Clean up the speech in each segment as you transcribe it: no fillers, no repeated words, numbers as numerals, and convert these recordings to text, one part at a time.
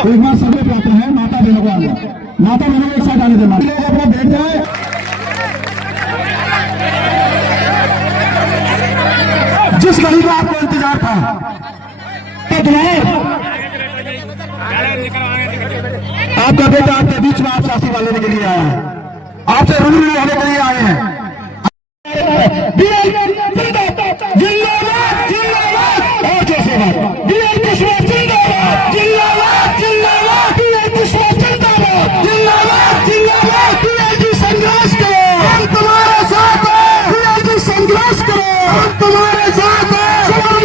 एक बार सब लोग आते हैं, माता बहनों को आना, माता बहनों को एक साथ आने देना, लोग अपना बैठ जाए। जिस घड़ी का आपको इंतजार था आपका बेटा आपके बीच में आपसे आशीर्वाद लेने के लिए आया है, आपसे रूबरू होने के लिए आए हैं।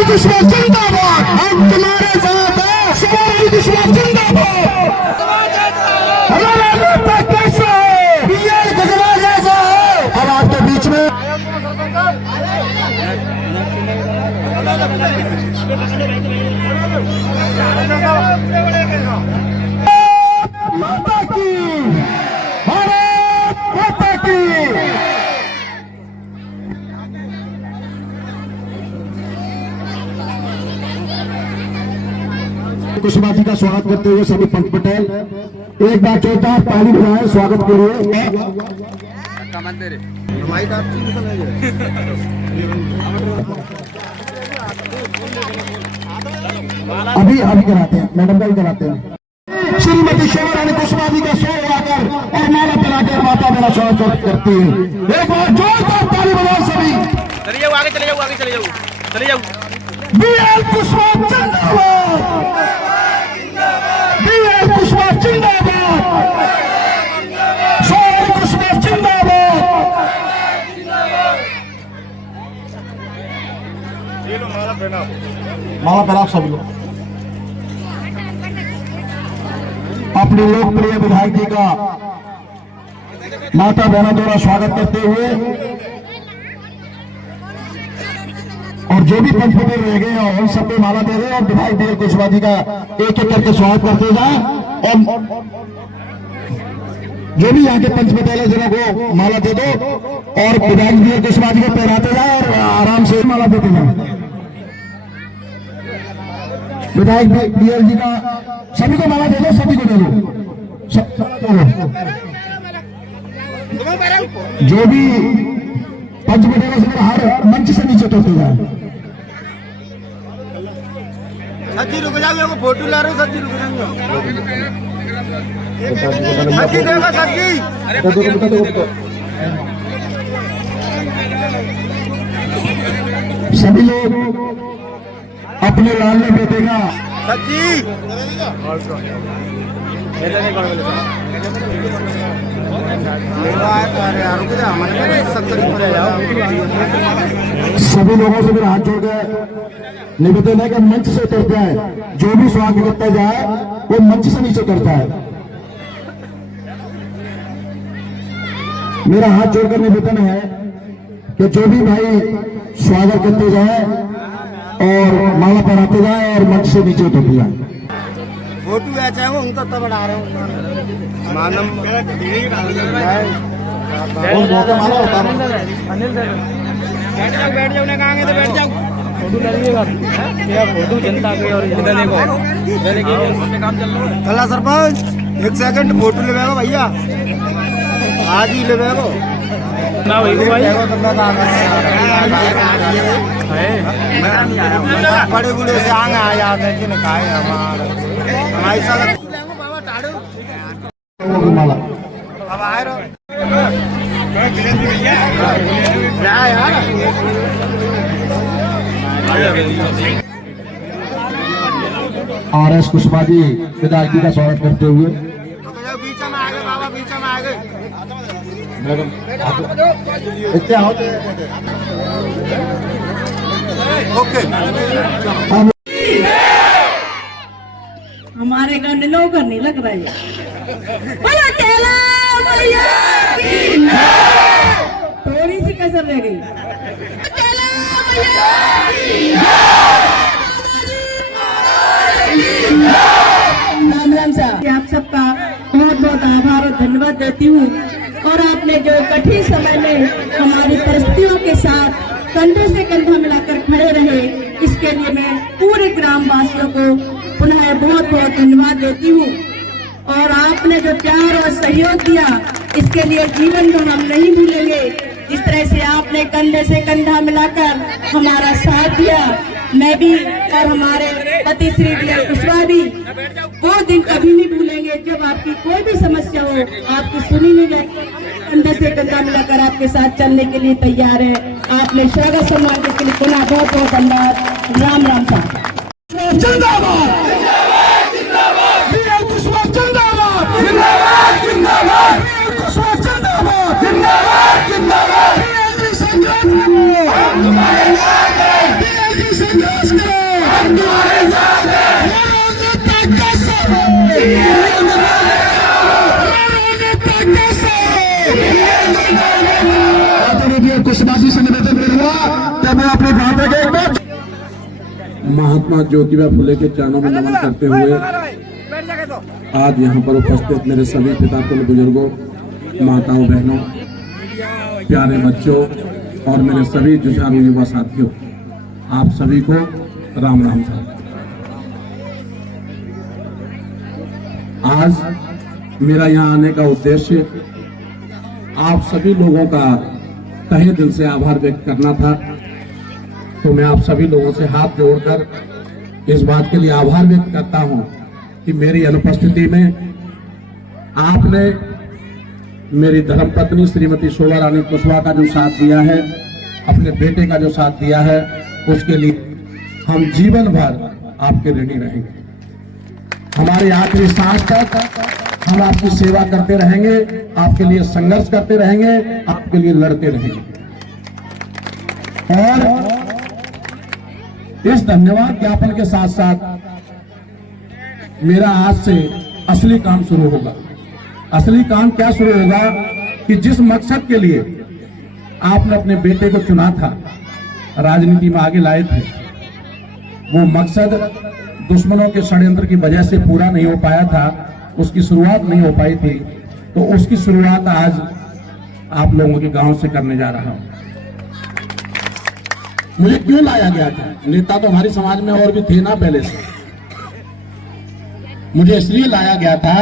दुश्मन जिंदाबाद, हम तुम्हारे साथ हैं, हमारे दुश्मन जिंदाबाद। हमारा नेता कैसा है, पीएल गजरा जैसा है। अब आपके बीच में माता की, भारत माता की। कुशवाहा जी का स्वागत करते हुए सभी पंच पटेल एक बार जोरदार ताली बजाएं स्वागत के लिए। अभी कराते हैं, मैडम का भी कराते हैं। श्रीमती शोभा रानी कुशवाहा जी का शो लगाकर और माला पहनाकर माता मेरा स्वागत करती है। एक बार जोरदार ताली बजाओ सभी। चले जाओ आगे, चले जाओ आगे, चले जाओ, चले जाओ। बीएल कुशवाहा जिंदाबाद, बीएल कुशवाहा जिंदाबाद, शोभा कुशवाहा जिंदाबाद। ये लो माला पहनाओ, माला पहनाओ सभी लोग। अपने लोकप्रिय विधायक जी का माता बहनों द्वारा स्वागत करते हुए और जो भी पंच पटेल रह गए हैं उन सब पे माला दे रहे हैं और विधायक बीएल कुशवाहा जी का एक एक करके स्वागत करते जाए और जो भी यहाँ के पंच पटेल है जिन्हों को माला दे दो और विधायक बीएल कुशवाहा जी को पहनाते जाए और आराम से माला देते जाए। विधायक बीएल जी का सभी को माला दे दो, सभी को दे दो, जो भी पंच पटेलों से हर मंच से नीचे उतरते जाए। सच्ची रुक जाओ, फोटो ला रहे हो, सच्ची रुक जाओ, सच्ची देखो, सच्ची सभी लोग अपने लाल में बैठेगा। सच्ची सभी लोगों से मेरा हाथ जोड़ के निवेदन है कि मंच से उतरता है, जो भी स्वागत करता जाए वो मंच से नीचे उतरता है। मेरा हाथ जोड़कर निवेदन है कि जो भी भाई स्वागत करते जाए और माला पहनाते जाए और मंच से नीचे उतर जाए। फोटो ऐसा है उन तो बना रहे हूँ मानम माला होता है। बैठ जाओ ना कहांगे तो बैठ जाओ फोटो लगेगा क्या फोटो जनता के और इधर देखो कला सरपंच 1 सेकंड फोटो ले लेगा भैया आज ही ले लेगा ना भाई बड़े बूढ़े से आगे आ जाते हैं कि खाए हमारे साथ बाबा टाड़ो माला अब आए रहो यार RS कुशवाहा जी विधायक जी का स्वागत करते हुए बीच में आ गए बाबा बीच में आ गए मैडम इतने आओ ओके हमारे घर नौकर नहीं लग रहा है बोलो केला भैया की थोड़ी सी कसर रह गई केला भैया की राम राम साहब आप सबका बहुत बहुत आभार और धन्यवाद देती हूँ और आपने जो कठिन समय में हमारी परिस्थितियों के साथ कंधे से कंधा मिलाकर खड़े रहे इसके लिए मैं पूरे ग्राम वासियों को पुनः बहुत बहुत धन्यवाद देती हूँ और आपने जो प्यार और सहयोग दिया इसके लिए जीवन को हम नहीं भूलेंगे। जिस तरह से आपने कंधे से कंधा मिलाकर हमारा साथ दिया मैं भी और हमारे पति श्री DL कुशवाहा भी वो दिन कभी नहीं भूलेंगे जब आपकी कोई भी समस्या हो आपकी सुनी नहीं जाएगी कंधे से कंधा मिलाकर आपके साथ चलने के लिए तैयार है। आपने स्वागत सम्मान के लिए पुनः बहुत बहुत धन्यवाद। राम राम साहब जिंदाबाद DL कुशवाहा जिंदाबाद जिंदाबाद जिंदाबाद DL कुशवाहा जिंदाबाद जिंदाबाद जिंदाबाद DL जी संघर्ष करो हम तुम्हारे साथ हैं DL जी संघर्ष करो हम तुम्हारे साथ हैं कुशवाहा जी से निवेदन हुआ कि मैं अपने भाषण के एक बार महात्मा ज्योतिबा फुले के चरणों में नमन करते हुए आज यहाँ पर उपस्थित मेरे सभी पितातुल्य बुजुर्गों, माताओं, बहनों, प्यारे बच्चों और मेरे सभी जुझारू युवा साथियों, आप सभी को राम राम साहब। आज मेरा यहाँ आने का उद्देश्य आप सभी लोगों का तहे दिल से आभार व्यक्त करना था। तो मैं आप सभी लोगों से हाथ जोड़कर इस बात के लिए आभार व्यक्त करता हूं कि मेरी अनुपस्थिति में आपने मेरी धर्मपत्नी श्रीमती शोभा रानी कुशवाहा का जो साथ दिया है, अपने बेटे का जो साथ दिया है, उसके लिए हम जीवन भर आपके ऋणी रहेंगे। हमारी आखिरी सांस तक हम आपकी सेवा करते रहेंगे, आपके लिए संघर्ष करते रहेंगे, आपके लिए लड़ते रहेंगे। और इस धन्यवाद ज्ञापन के साथ साथ मेरा आज से असली काम शुरू होगा। असली काम क्या शुरू होगा कि जिस मकसद के लिए आपने अपने बेटे को चुना था, राजनीति में आगे लाए थे, वो मकसद दुश्मनों के षड्यंत्र की वजह से पूरा नहीं हो पाया था, उसकी शुरुआत नहीं हो पाई थी। तो उसकी शुरुआत आज आप लोगों के गांव से करने जा रहा हूं। मुझे क्यों लाया गया था? नेता तो हमारे समाज में और भी थे ना पहले से। मुझे इसलिए लाया गया था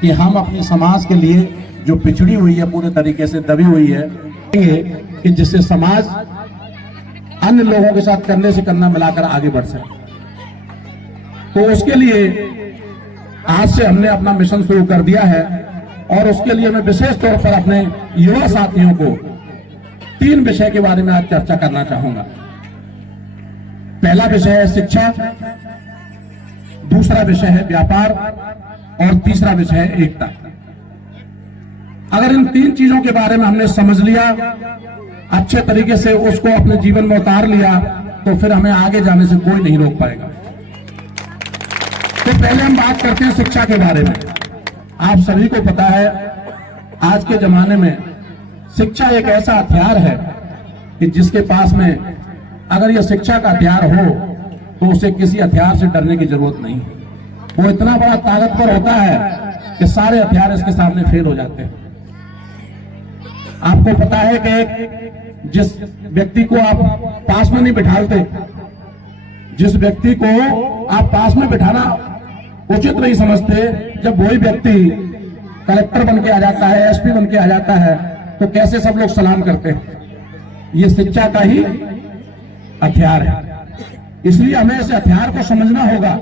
कि हम अपने समाज के लिए जो पिछड़ी हुई है, पूरे तरीके से दबी हुई है, कि जिससे समाज अन्य लोगों के साथ कंधे से कंधा मिलाकर आगे बढ़ सके। तो उसके लिए आज से हमने अपना मिशन शुरू कर दिया है और उसके लिए मैं विशेष तौर पर अपने युवा साथियों को 3 विषय के बारे में आज चर्चा करना चाहूंगा। पहला विषय है शिक्षा, दूसरा विषय है व्यापार और तीसरा विषय है एकता। अगर इन 3 चीजों के बारे में हमने समझ लिया, अच्छे तरीके से उसको अपने जीवन में उतार लिया, तो फिर हमें आगे जाने से कोई नहीं रोक पाएगा। तो पहले हम बात करते हैं शिक्षा के बारे में। आप सभी को पता है आज के जमाने में शिक्षा एक ऐसा हथियार है कि जिसके पास में अगर यह शिक्षा का हथियार हो तो उसे किसी हथियार से डरने की जरूरत नहीं। वो इतना बड़ा ताकतवर होता है कि सारे हथियार इसके सामने फेल हो जाते हैं। आपको पता है कि जिस व्यक्ति को आप पास में नहीं बिठाते, जिस व्यक्ति को आप पास में बिठाना उचित नहीं समझते, जब वही व्यक्ति कलेक्टर बन के आ जाता है, एसपी बन के आ जाता है, तो कैसे सब लोग सलाम करते हैं। ये शिक्षा का ही हथियार है। इसलिए हमें इस हथियार को समझना होगा,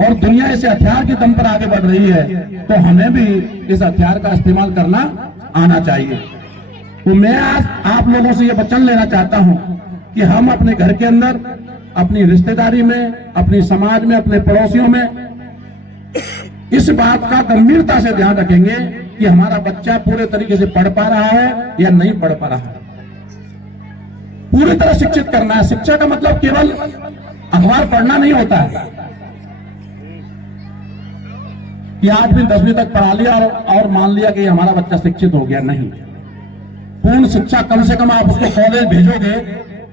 और दुनिया इस हथियार के दम पर आगे बढ़ रही है, तो हमें भी इस हथियार का इस्तेमाल करना आना चाहिए। तो मैं आज आप लोगों से यह वचन लेना चाहता हूं कि हम अपने घर के अंदर, अपनी रिश्तेदारी में, अपनी समाज में, अपने पड़ोसियों में इस बात का गंभीरता से ध्यान रखेंगे कि हमारा बच्चा पूरे तरीके से पढ़ पा रहा है या नहीं पढ़ पा रहा है। पूरी तरह शिक्षित करना है। शिक्षा का मतलब केवल अखबार पढ़ना नहीं होता है कि 8वीं 10वीं तक पढ़ा लिया और मान लिया कि हमारा बच्चा शिक्षित हो गया। नहीं, पूर्ण शिक्षा कम से कम आप उसको कॉलेज भेजोगे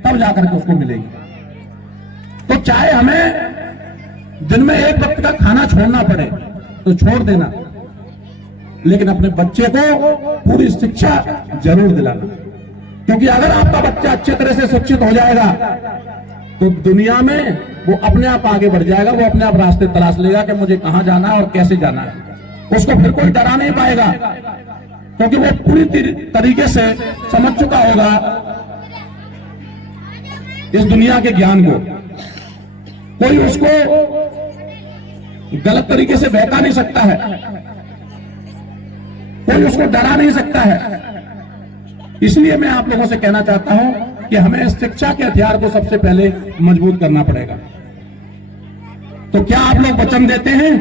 तब जाकर के उसको मिलेगी। तो चाहे हमें दिन में एक वक्त का खाना छोड़ना पड़े तो छोड़ देना, लेकिन अपने बच्चे को पूरी शिक्षा जरूर दिलाना। क्योंकि अगर आपका बच्चा अच्छे तरह से शिक्षित हो जाएगा तो दुनिया में वो अपने आप आगे बढ़ जाएगा। वो अपने आप रास्ते तलाश लेगा कि मुझे कहां जाना है और कैसे जाना है। उसको फिर कोई डरा नहीं पाएगा, क्योंकि वो पूरी तरीके से समझ चुका होगा इस दुनिया के ज्ञान को। कोई उसको गलत तरीके से बहका नहीं सकता है, कोई उसको डरा नहीं सकता है। इसलिए मैं आप लोगों से कहना चाहता हूं कि हमें इस शिक्षा के हथियार को सबसे पहले मजबूत करना पड़ेगा। तो क्या आप लोग वचन देते हैं?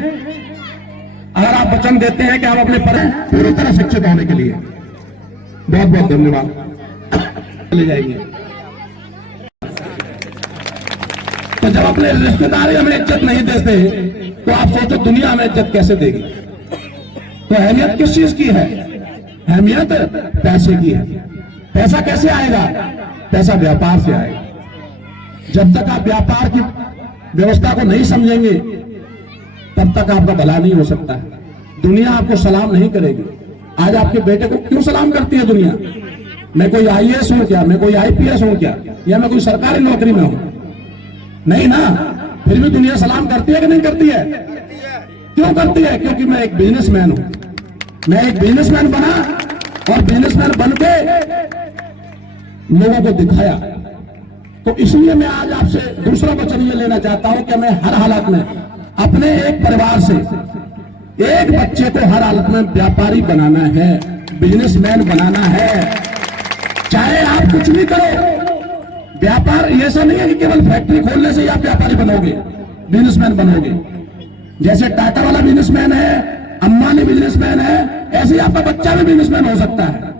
अगर आप वचन देते हैं कि हम अपने पूरी तरह शिक्षित होने के लिए, बहुत बहुत धन्यवाद। ले जाएंगे तो जब अपने रिश्तेदार हमें इज्जत नहीं देते तो आप सोचो दुनिया हमें इज्जत कैसे देगी। तो अहमियत किस चीज की है? अहमियत पैसे की है। पैसा कैसे आएगा? पैसा व्यापार से आएगा। जब तक आप व्यापार की व्यवस्था को नहीं समझेंगे तब तक आपका भला नहीं हो सकता है। दुनिया आपको सलाम नहीं करेगी। आज आपके बेटे को क्यों सलाम करती है दुनिया? मैं कोई आईएएस हूं क्या? मैं कोई आईपीएस हूं क्या? या मैं कोई सरकारी नौकरी में हूं? नहीं ना। फिर भी दुनिया सलाम करती है कि नहीं करती है? क्यों करती है? क्योंकि मैं एक बिजनेसमैन हूं। मैं एक बिजनेसमैन बना और बिजनेसमैन बनके लोगों को दिखाया। तो इसलिए मैं आज आपसे दूसरा वचन ये लेना चाहता हूं कि मैं हर हालत में अपने एक परिवार से एक बच्चे को हर हालत में व्यापारी बनाना है, बिजनेसमैन बनाना है। चाहे आप कुछ भी करो, व्यापार ऐसा नहीं है कि केवल फैक्ट्री खोलने से ही आप व्यापारी बनोगे, बिजनेसमैन बनोगे। जैसे टाटा वाला बिजनेसमैन है, अंबानी बिजनेसमैन है, ऐसे ही आपका बच्चा भी बिजनेसमैन हो सकता है।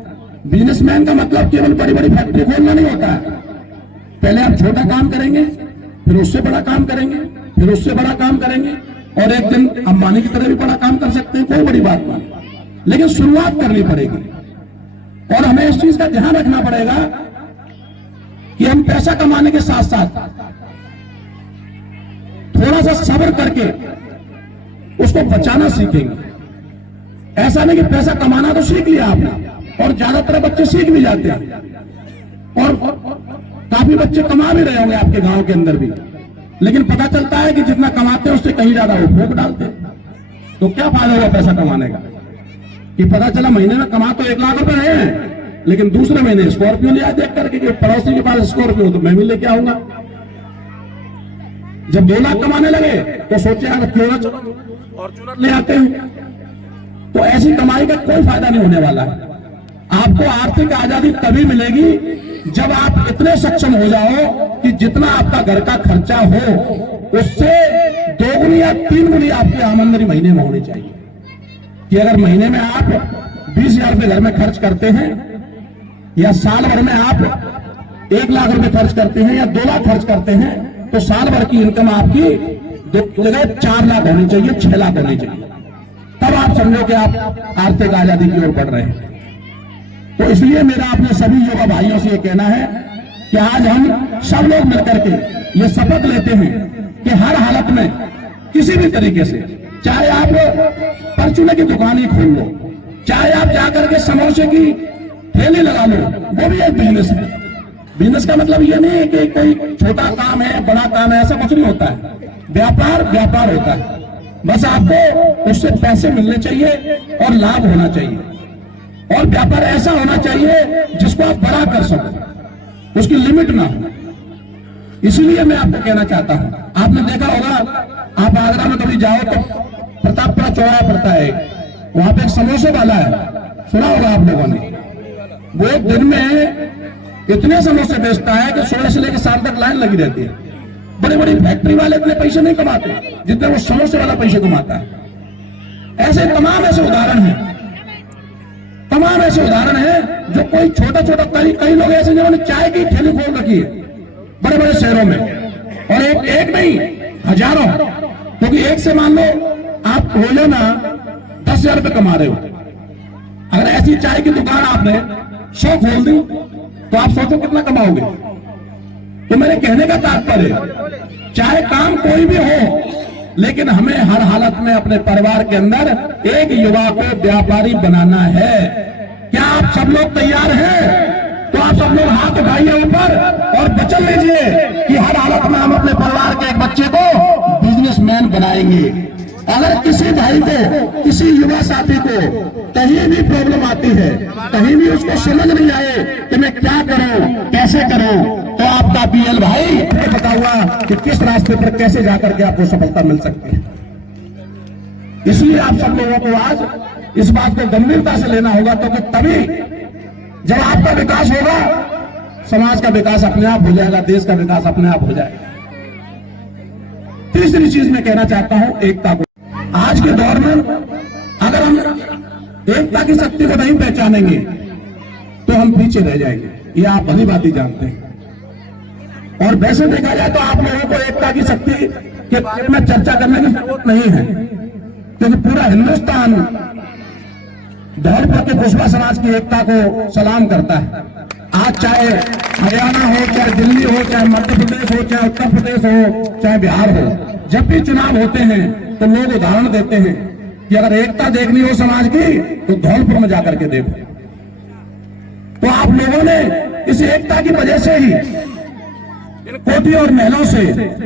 बिजनेसमैन का मतलब केवल बड़ी बड़ी फैक्ट्री खोलना नहीं होता है। पहले आप छोटा काम करेंगे, फिर उससे बड़ा काम करेंगे, फिर उससे बड़ा काम करेंगे, और एक दिन अंबानी की तरह भी बड़ा काम कर सकते हैं। कोई बड़ी बात नहीं, लेकिन शुरुआत करनी पड़ेगी। और हमें इस चीज का ध्यान रखना पड़ेगा कि हम पैसा कमाने के साथ साथ थोड़ा सा सब्र करके उसको बचाना सीखेंगे। ऐसा नहीं कि पैसा कमाना तो सीख लिया आपने, और ज्यादातर बच्चे सीख भी जाते हैं, और काफी बच्चे कमा भी रहे होंगे आपके गांव के अंदर भी, लेकिन पता चलता है कि जितना कमाते हैं उससे कहीं ज्यादा वो फूंक डालते हैं। तो क्या फायदा हुआ पैसा कमाने का? कि पता चला महीने में कमा तो 1 लाख रुपए रहे हैं, लेकिन दूसरे महीने स्कॉर्पियो लिया देख करके कि पड़ोसी के पास स्कॉर्पियो तो मैं भी लेके आऊंगा। जब 2 लाख कमाने लगे तो सोचे यार क्यों ना चलो फॉर्च्यूनर ले आते हैं। तो ऐसी कमाई का कोई फायदा नहीं होने वाला है। आपको आर्थिक आजादी तभी मिलेगी जब आप इतने सक्षम हो जाओ कि जितना आपका घर का खर्चा हो उससे 2 गुनी या 3 गुनी आपकी आमदनी महीने में होनी चाहिए। कि अगर महीने में आप 20,000 रुपए घर में खर्च करते हैं, या साल भर में आप 1 लाख रुपए खर्च करते हैं या 2 लाख खर्च करते हैं, तो साल भर की इनकम आपकी जगह 4 लाख होनी चाहिए, 6 लाख होनी चाहिए। तब आप समझो कि आप आर्थिक आजादी की ओर बढ़ रहे हैं। तो इसलिए मेरा अपने सभी युवा भाइयों से यह कहना है कि आज हम सब लोग मिलकर के ये शपथ लेते हैं कि हर हालत में किसी भी तरीके से, चाहे आप परचूने की दुकान ही खोल लो, चाहे आप जाकर के समोसे की ठेली लगा लो, वो भी एक बिजनेस है। बिजनेस का मतलब ये नहीं है कि कोई छोटा काम है बड़ा काम है, ऐसा कुछ नहीं होता है। व्यापार व्यापार होता है, बस आपको उससे पैसे मिलने चाहिए और लाभ होना चाहिए, और व्यापार ऐसा होना चाहिए जिसको आप बड़ा कर सको, उसकी लिमिट ना हो। इसलिए मैं आपको कहना चाहता हूं, आपने देखा होगा, आप आगरा में कभी जाओ तो प्रतापपुरा चौराहा पड़ता है, वहां पे एक समोसे वाला है, सुना होगा आप लोगों ने। वो दिन में इतने समोसे बेचता है कि 16 से लेकर 7 तक लाइन लगी रहती है। बड़ी बड़ी फैक्ट्री वाले इतने पैसे नहीं कमाते जितने वो समोसे वाला पैसे कमाता है। ऐसे तमाम ऐसे उदाहरण हैं, तमाम ऐसे उदाहरण हैं जो कोई छोटा छोटा, कई लोग ऐसे जिन्होंने चाय की ठेली खोल रखी है बड़े बड़े शहरों में, और एक नहीं हजारों, क्योंकि एक से मान लो आप रोजाना 10,000 रुपये कमा रहे हो। अगर ऐसी चाय की दुकान आपने 100 खोल दी तो आप सोचो कितना कमाओगे। तो मेरे कहने का तात्पर्य, चाहे काम कोई भी हो, लेकिन हमें हर हालत में अपने परिवार के अंदर एक युवा को व्यापारी बनाना है। क्या आप सब लोग तैयार हैं? तो आप सब लोग हाथ उठाइए ऊपर और वचन लीजिए कि हर हालत में हम अपने परिवार के एक बच्चे को बिजनेसमैन बनाएंगे। अगर किसी भाई को, किसी युवा साथी को कहीं भी प्रॉब्लम आती है, कहीं भी उसको समझ नहीं आए कि मैं क्या करूं, कैसे करूं, तो आपका बीएल भाई पता हुआ कि किस रास्ते पर कैसे जाकर के आपको सफलता मिल सकती है। इसलिए आप सब लोगों को आज इस बात को गंभीरता से लेना होगा, क्योंकि तभी जब आपका विकास होगा, समाज का विकास अपने आप हो जाएगा, देश का विकास अपने आप हो जाएगा। तीसरी चीज मैं कहना चाहता हूं, एकता को। आज के दौर में अगर हम एकता की शक्ति को नहीं पहचानेंगे तो हम पीछे रह जाएंगे, ये आप भली बात ही जानते हैं। और वैसे देखा जाए तो आप लोगों को एकता की शक्ति के बारे में चर्चा करने की जरूरत नहीं है, क्योंकि पूरा हिंदुस्तान धौलपुर के कुशवा समाज की एकता को सलाम करता है। आज चाहे हरियाणा हो, चाहे दिल्ली हो, चाहे मध्य प्रदेश हो, चाहे उत्तर प्रदेश हो, चाहे बिहार हो, जब भी चुनाव होते हैं तो लोग उदाहरण देते हैं कि अगर एकता देखनी हो समाज की तो धौलपुर में जाकर के देखो। तो आप लोगों ने इस एकता की वजह से ही इन कोठी और महलों से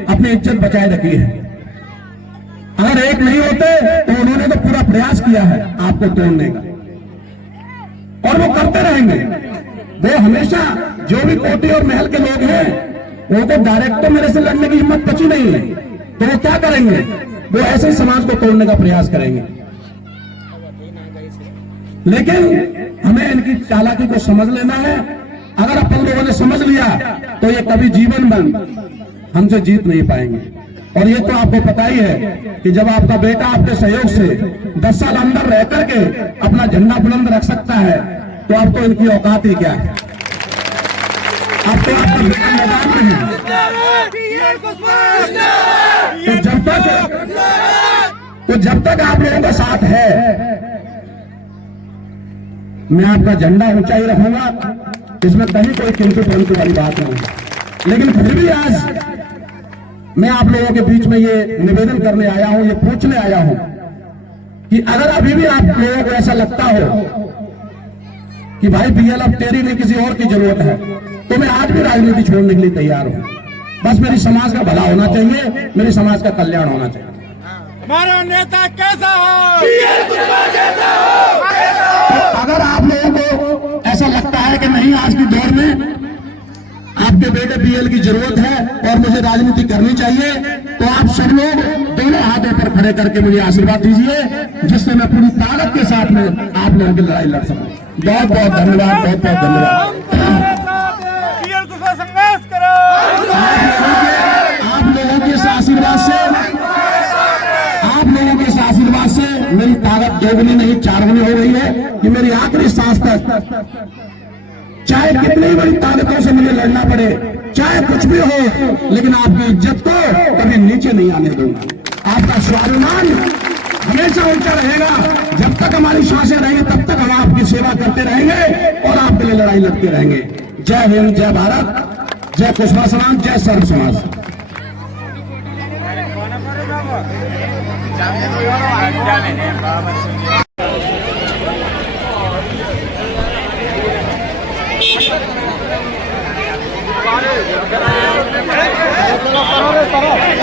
अपनी इज्जत बचाए रखी है। अगर एक नहीं होते तो उन्होंने तो पूरा प्रयास किया है आपको तोड़ने का, और वो करते रहेंगे। वो हमेशा, जो भी कोठी और महल के लोग हैं, उनको डायरेक्ट तो मेरे से लड़ने की हिम्मत बची नहीं है, तो वो क्या करेंगे, वो ऐसे समाज को तोड़ने का प्रयास करेंगे। लेकिन हमें इनकी चालाकी को समझ लेना है। अगर अपन लोगों ने समझ लिया तो ये कभी जीवन में हमसे जीत नहीं पाएंगे। और ये तो आपको पता ही है कि जब आपका बेटा आपके सहयोग से 10 साल अंदर रह करके अपना झंडा बुलंद रख सकता है, तो अब तो इनकी औकात ही क्या है। अब तो आपका बेटा मैदान में है। तो जब तक आप लोगों का साथ है, मैं आपका झंडा ऊंचा ही रखूंगा, इसमें कहीं कोई किंतु परंतु वाली बात नहीं। लेकिन फिर भी आज मैं आप लोगों के बीच में ये निवेदन करने आया हूं, ये पूछने आया हूं कि अगर अभी भी आप लोगों को ऐसा लगता हो कि भाई बीएल अब तेरी नहीं किसी और की जरूरत है, तो मैं आज भी राजनीति छोड़ने के लिए तैयार हूं। बस मेरी समाज का भला होना चाहिए, मेरी समाज का कल्याण होना चाहिए। हमारा नेता कैसा हो? तो अगर आप लोगों को ऐसा लगता है कि नहीं, आज की दौर में आपके बेटे बीएल की जरूरत है और मुझे राजनीति करनी चाहिए, तो आप सब लोग दोनों हाथों पर खड़े करके मुझे आशीर्वाद दीजिए, जिससे मैं पूरी ताकत के साथ में आप लोगों की लड़ाई लड़ सकूं। बहुत बहुत धन्यवाद, बहुत बहुत धन्यवाद। बीएल को संघर्ष करो। आप लोगों के इस आशीर्वाद से, आप लोगों के इस आशीर्वाद से मेरी ताकत 2 गुनी नहीं 4 गुनी हो रही है कि मेरी आखिरी सांस तक, चाहे कितनी बड़ी ताकतों से मुझे लड़ना पड़े, चाहे कुछ भी हो, लेकिन आपकी इज्जत को कभी नीचे नहीं आने दूंगा। आपका स्वाभिमान हमेशा ऊंचा रहेगा। जब तक हमारी सांसें रहेंगी तब तक हम आपकी सेवा करते रहेंगे और आपके लिए लड़ाई लड़ते रहेंगे। जय हिंद, जय भारत। जय कुशवा समाज, जय सर्व समाज। करो